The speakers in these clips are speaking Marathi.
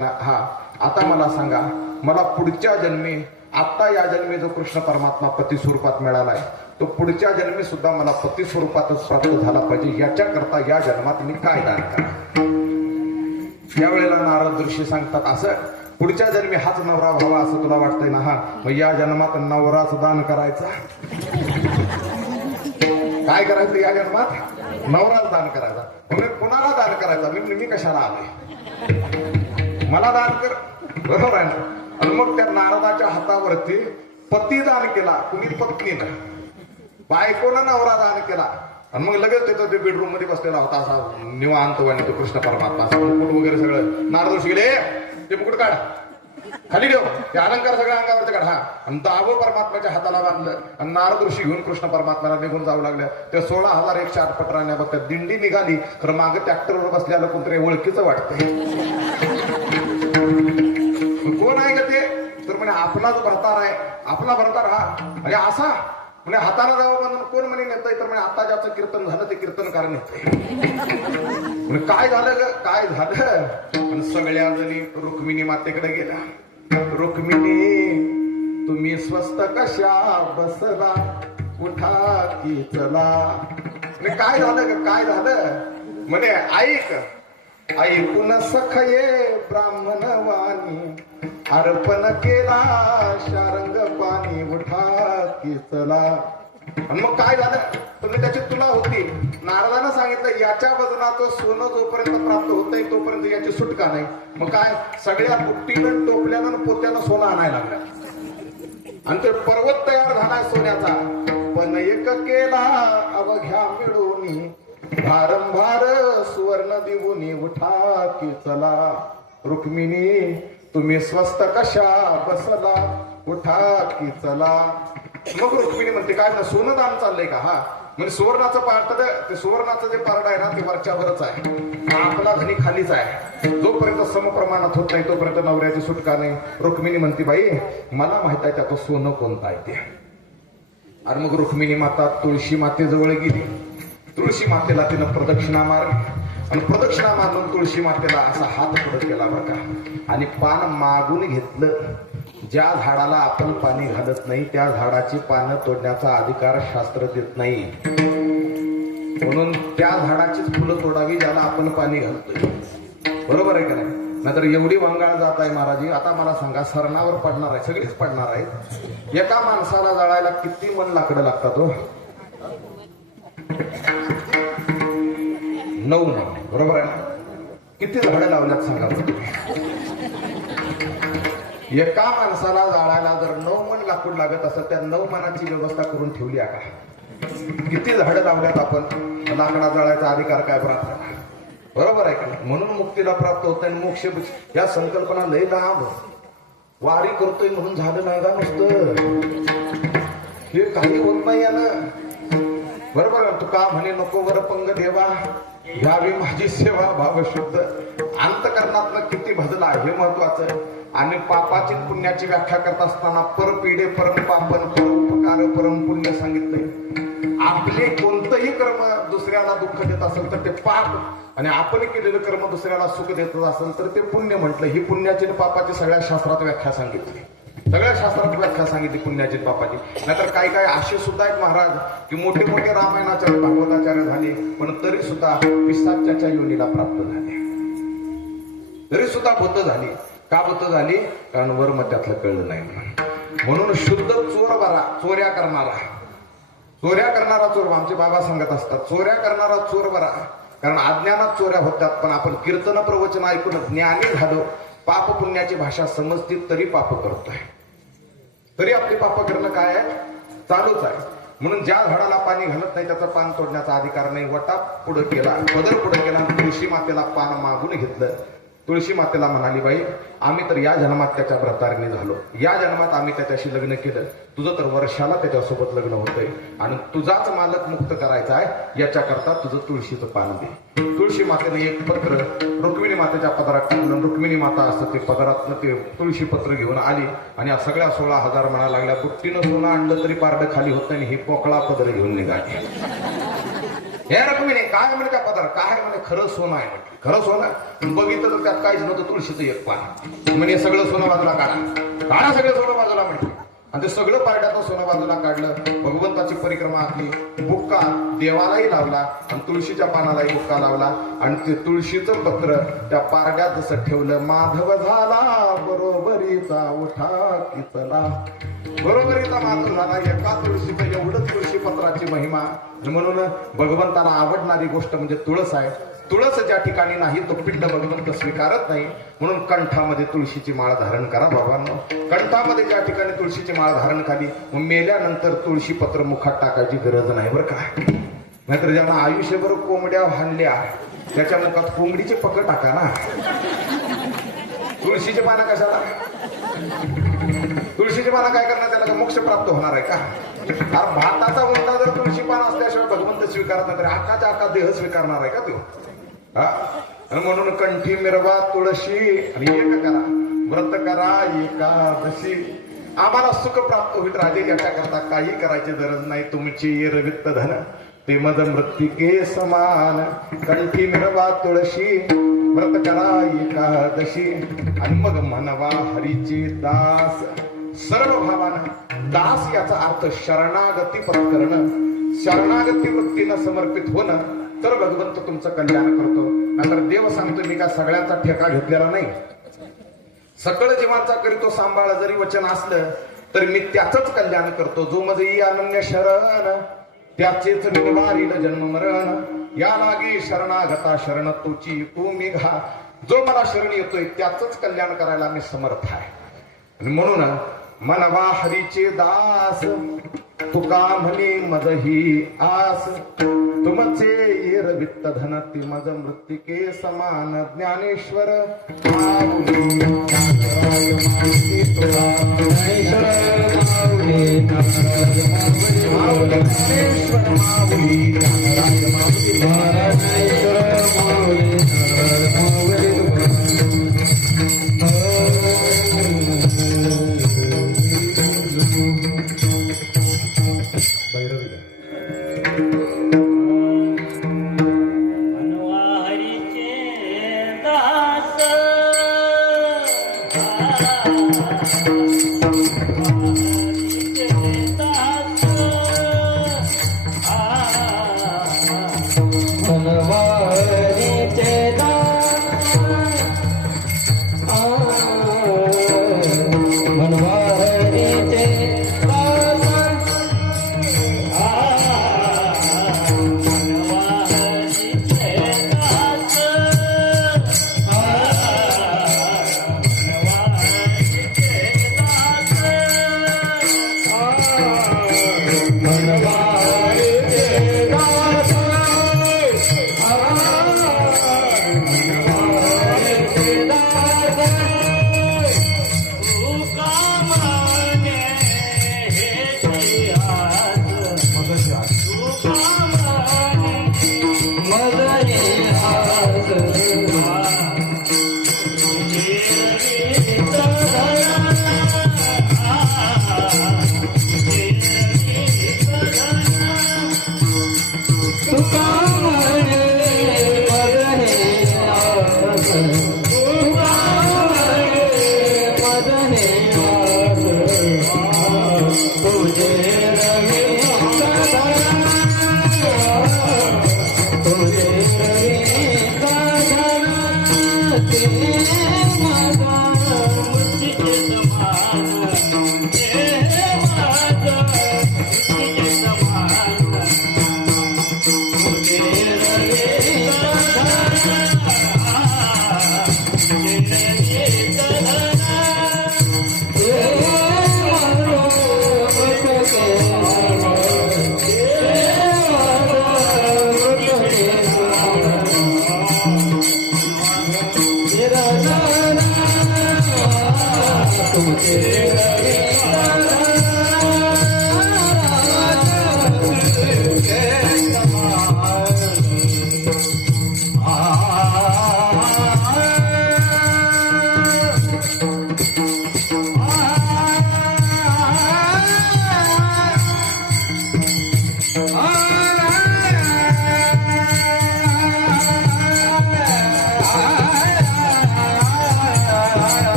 हा आता मला सांगा, मला पुढच्या जन्मी आता या जन्मी जो कृष्ण परमात्मा पती स्वरूपात मिळालाय तो पुढच्या जन्मी सुद्धा मला पती स्वरूपातच प्राप्त झाला पाहिजे, याच्याकरता या जन्मात मी काय दान करा. यावेळेला नारद ऋषी सांगतात, असं पुढच्या जन्मी हाच नवरा व्हावा असं तुला वाटतंय ना? हा, मग या जन्मात नवराच दान करायचा. काय करायचं या जन्मात? नवराच दान करायचा. म्हणजे कुणाला दान करायचा? मी कशाला आलोय? मला दान कर, बरोबर आहे ना? आणि मग त्या नारदाच्या हातावरती पती दान केला, कुणी पत्नीनं, बायकोनं नवरा दान केला. आणि मग लगेच त्याचा ते बेडरूम मध्ये बसलेला होता असा निवांत वाणी तो कृष्ण परमात्मा, असा मुकुट वगैरे सगळं. नारद गेले, ते मुकुट काढ, खाली ठेव, ते अलंकार सगळ्या अंगावरती काढ. हा, आणि दावं परमात्माच्या हाताला बांधलं आणि नारद ऋषी घेऊन कृष्ण परमात्म्याला निघून जाऊ लागल्या. त्या 16,100 पटराण्या बघ, दिंडी निघाली. खरं मागे ट्रॅक्टरवर बसल्याला कोणतरी ओळखीचं वाटतंय. कोण आहे का ते? तर म्हणे आपलाच भरतार आहे. आपला भरतार हा, अरे असा म्हणजे हाताला जावं बांधून कोण म्हणे नेतय? तर म्हणे आता ज्याचं कीर्तन झालं ते कीर्तनकार नेतय. काय झालं ग? काय झालं? आणि सगळ्या जणी रुक्मिणी मातेकडे गेल्या. रुक्मिणी तुम्ही स्वस्त कशा बसला, उठा की चला. काय झालं ग? काय झालं? म्हणे ऐक, ऐकून सखये ब्राह्मण वाणी, अर्पण केला शारंग पाणी, उठा की चला. आणि मग काय झालं? तुम्ही त्याची तुला होती. नारदानं सांगितलं याच्या वजनाचं सोनं जोपर्यंत प्राप्त होत नाही तोपर्यंत याची सुटका नाही. मग काय, सगळ्या बुट्टीनं टोपल्यानं पोत्यानं सोनं आणायला लागलं. आणि ते पर्वत तयार झालाय सोन्याचा. पण एक केला अवघ्या मिळून, भारंभार सुवर्ण दिवुनी, उठा की चला. रुक्मिणी तुम्ही स्वस्त कशा बसला, उठा की चला. मग रुक्मिणी म्हणते, काय ना सोनं दान चाललंय का? हा, म्हणजे सुवर्णाचं पार्ट, ते सुवर्णाचं जे पार्ट आहे ना ते वरच्यावरच आहे, आपला धनी खालीच आहे. जोपर्यंत समप्रमाणात होत नाही तोपर्यंत नवऱ्याची सुटका नाही. रुक्मिणी म्हणते, बाई मला माहित आहे त्याचं सोनं कोणतं आहे ते. आणि मग रुक्मिणी माता तुळशी मातेजवळ गेली. तुळशी मातेला तिनं प्रदक्षिणा मारली आणि प्रदक्षिणा मारून तुळशी मातेला असा हात पुढे केला बरं का, आणि पान मागून घेतलं. ज्या झाडाला आपण पाणी घालत नाही त्या झाडाची पानं तोडण्याचा अधिकार शास्त्र देत नाही. म्हणून त्या झाडाचीच फुलं तोडावी ज्याला आपण पाणी घालतोय. बरोबर आहे का नाही? नाहीतर एवढी वंगाळ जात आहे महाराजी. आता मला सांगा, सरणावर पडणार आहे, सगळीच पडणार आहे. एका माणसाला जाळायला किती मन लाकडं लागतात हो? 9 बरोबर आहे ना? किती झाडं लावल्यात सांगा. एका माणसाला जाळायला जर 9 मन लाकूड लागत असत, त्या 9 मनाची व्यवस्था करून ठेवली आहे का? किती झाडं लावल्यात आपण? लाकडा जाळायचा अधिकार काय प्राप्त? बरोबर आहे का? म्हणून मुक्तीला प्राप्त होत. आणि मोक्ष या संकल्पना लय लांब. वारी करतोय म्हणून झालं नाही का नुसतं? हे काही होत नाही यानं. बरोबर, तुका म्हणे नको वर पंग देवा, घ्यावी माझी सेवा भाव शुद्ध. अंतकरणातनं किती भजला हे महत्वाचं. आणि पापाची पुण्याची व्याख्या करत असताना परपिढे परम पापन परोपकार परम पुण्य सांगितलंय. आपले कोणतंही कर्म दुसऱ्याला दुःख देत असेल तर ते पाप, आणि आपण केलेलं कर्म दुसऱ्याला सुख देत असेल तर ते पुण्य म्हटलं. ही पुण्याची आणि पापाची सगळ्या शास्त्रात व्याख्या सांगितली. सगळ्या शास्त्रात व्याख्या सांगितली पुण्याची पापाची. नाहीतर काही काही असे सुद्धा आहेत महाराज की मोठे मोठे रामायणाचार्य भागवताचार्य झाले पण तरी सुद्धा पिशाच्याच्या योनीला प्राप्त झाले. तरी सुद्धा भूत झाली. का भूत झाली? कारण वर मध्यातलं कळलं नाही. म्हणून शुद्ध चोर बरा, चोऱ्या करणारा चोर. आमचे बाबा सांगत असतात, चोऱ्या करणारा चोर बरा. कारण अज्ञानात चोऱ्या होतात. पण आपण कीर्तन प्रवचन ऐकून ज्ञानी झालो, पाप पुण्याची भाषा समजती तरी पाप करतोय. तरी आपली पाप करणं काय आहे? चालूच आहे. म्हणून ज्या झाडाला पाणी घालत नाही त्याचं पान तोडण्याचा अधिकार नाही. वटा पुढे केला, पदर पुढे केला, तुळशी मातेला पान मागून घेतलं. तुळशी मातेला म्हणाली, बाई आम्ही तर या जन्मात त्याच्या व्रतारिणी झालो, या जन्मात आम्ही त्याच्याशी लग्न केलं. तुझं तर वर्षाला त्याच्यासोबत लग्न होतंय आणि तुझाच मालक मुक्त करायचा आहे. याच्याकरता तुझं तुळशीचं पान दे. तुळशी मातेने एक पत्र रुक्मिणी मातेच्या पदरात टाकलं. रुक्मिणी माता असं ते पदरातनं ते तुळशी पत्र घेऊन आली आणि या सगळ्या 16,000 म्हणा लागल्या. बुट्टीनं सोनं आणलं तरी पारडं खाली होत नाही. हे पोकळा पदर घेऊन निघाली. या रकमेने काय म्हणे त्या पदार्थ काय म्हणे खरं सोनं आहे म्हणे. खरं सोनं बघितलं तर त्यात काहीच नव्हतं, तुळशीचं एक पान म्हणे. सगळं सोनं बाजूला काढा सगळं सोनं बाजूला म्हणे. आणि ते सगळं पारड्यातलं सोनं बाजूला काढलं. भगवंताची परिक्रमा आखली, बुक्का देवालाही लावला आणि तुळशीच्या पानालाही बुक्का लावला. आणि ते तुळशीचं पत्र त्या पारड्यात जसं ठेवलं, माधव झाला बरोबरीचा उठा किचला. बरोबरीचा माधव झाला. एका तुळशीचं एवढंच तुळशी पत्राची महिमा. म्हणून भगवंताला आवडणारी गोष्ट म्हणजे तुळस आहे. तुळस ज्या ठिकाणी नाही तो पिंड भगवंत स्वीकारत नाही. म्हणून कंठामध्ये तुळशीची माळ धारण करा बाबांनो. कंठामध्ये ज्या ठिकाणी तुळशीची माळ धारण खाली, मग मेल्यानंतर तुळशी पत्र मुखात टाकायची गरज नाही बरं का. नाहीतर ज्यांना आयुष्यभर कोंबड्या हाणल्या त्याच्या मुखात कोंबडीचे पकड टाका ना. तुळशीचे पानं कशाला? तुळशीचे पानं काय करणार? त्याला मोक्ष प्राप्त होणार आहे का? भाताचा उंडा जर तुळशी पान असल्याशिवाय भगवंत स्वीकारत नाही तर आकाचा आका देह स्वीकारणार आहे का तो? आणि म्हणून कंठी मिरवा तुळशी आणि एक करा, व्रत करा एकादशी. आम्हाला सुख प्राप्त होईल राजे, याच्याकरता काही करायची गरज नाही. तुमची रवित्त धन ते मद मृत्तिके समान. कंठी मिरवा तुळशी, व्रत करा एकादशी. आणि मग मनवा हरीचे दास. सर्व भावानं दास याचा अर्थ शरणागती पत्करणं, शरणागती वृत्तीनं समर्पित होणं. तर भगवंत तुमचं कल्याण करतो. नाहीतर देव सांगतो मी का सगळ्यांचा ठेका घेतलेला नाही. सकळ जीवांचा करीतो सांभाळ जरी वचन असलं तर मी त्याचंच कल्याण करतो. जो मजई अनन्य शरण त्याचेच निवारील जन्म मरण. या लागी शरणागता शरण तुची तू मेघा. जो मला शरण येतोय त्याचंच कल्याण करायला मी समर्थ आहे. म्हणून मनवा हरीचे दास, तुका म्हणे मद ही आस. तुमचे येर वित्त धन ती मद मृत्तिके समान. ज्ञानेश्वर माऊली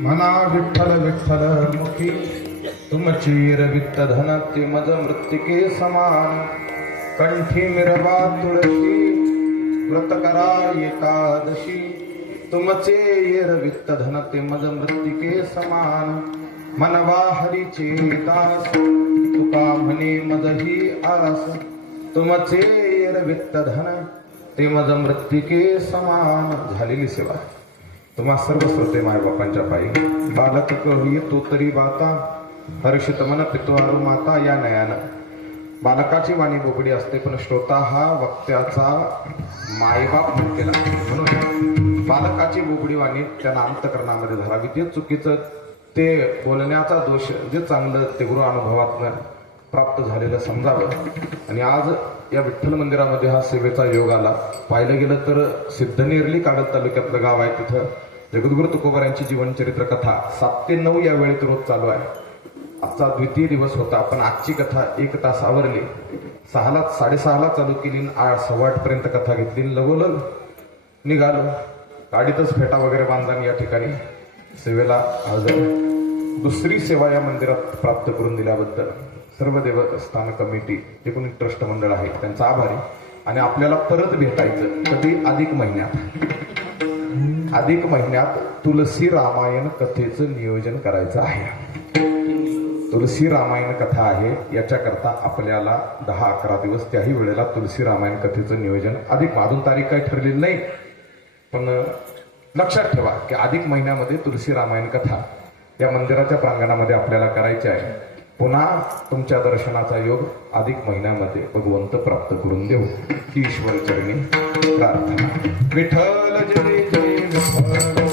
म्हणा विठ्ठल विठ्ठल मुखी तुमची रवित धन ते मज मृत्तिके समान कंठी मिरवा तुळशी व्रत करा एकादशी तुमचे रवित धन ते मज मृत्तिके समान मनवा हरीचे दास तुका म्हणे मजही आस तुमचे रवित धन ते मज मृत्तिके समान. झालेली सेवा तुम्हा सर्व श्रोते मायबापांच्या पायी. बालक कवी तो तरी बाता हर्षित मन पितवारू माता या नयानं. बालकाची वाणी बोबडी असते पण श्रोता हा वक्त्याचा मायबाप म्हटलेला म्हणून बालकाची बोबडी वाणी त्यांना अंतकरणामध्ये धरावी. ते चुकीचं ते बोलण्याचा दोष जे चांगलं ते गुरु अनुभवातनं प्राप्त झालेलं समजावं. आणि आज या विठ्ठल मंदिरामध्ये हा सेवेचा योग आला. पाहिलं गेलं तर सिद्धनेरली कागद तालुक्यातलं गाव आहे. तिथं जगद्गुरु तुकोबार यांची जीवनचरित्र कथा 7 ते 9 या वेळेत रोज चालू आहे. आजचा द्वितीय दिवस होता पण आजची कथा 1 तास आवरली. 6:30 चालू केली. 8:15 पर्यंत कथा घेतली. लगोलग निघालो. गाडीतच फेटा वगैरे बांधला. या ठिकाणी सेवेला हजर. दुसरी सेवा या मंदिरात प्राप्त करून दिल्याबद्दल सर्व देवस्थान कमिटी जे कोणी ट्रस्ट मंडळ आहे त्यांचा आभारी. आणि आपल्याला परत भेटायचं कधी अधिक महिन्यात तुलसी रामायण कथेचं नियोजन करायचं आहे. तुलसी रामायण कथा आहे याच्याकरता आपल्याला 10-11 दिवस त्याही वेळेला तुलसी रामायण कथेचं नियोजन अजून तारीख काही ठरलेली नाही पण लक्षात ठेवा की अधिक महिन्यामध्ये तुलसी रामायण कथा या मंदिराच्या प्रांगणामध्ये आपल्याला करायची आहे. पुन्हा तुमच्या दर्शनाचा योग अधिक महिन्यामध्ये भगवंत प्राप्त करून देऊ ही ईश्वर चरणी प्रार्थना. विठ्ठल जय जय विठ्ठल.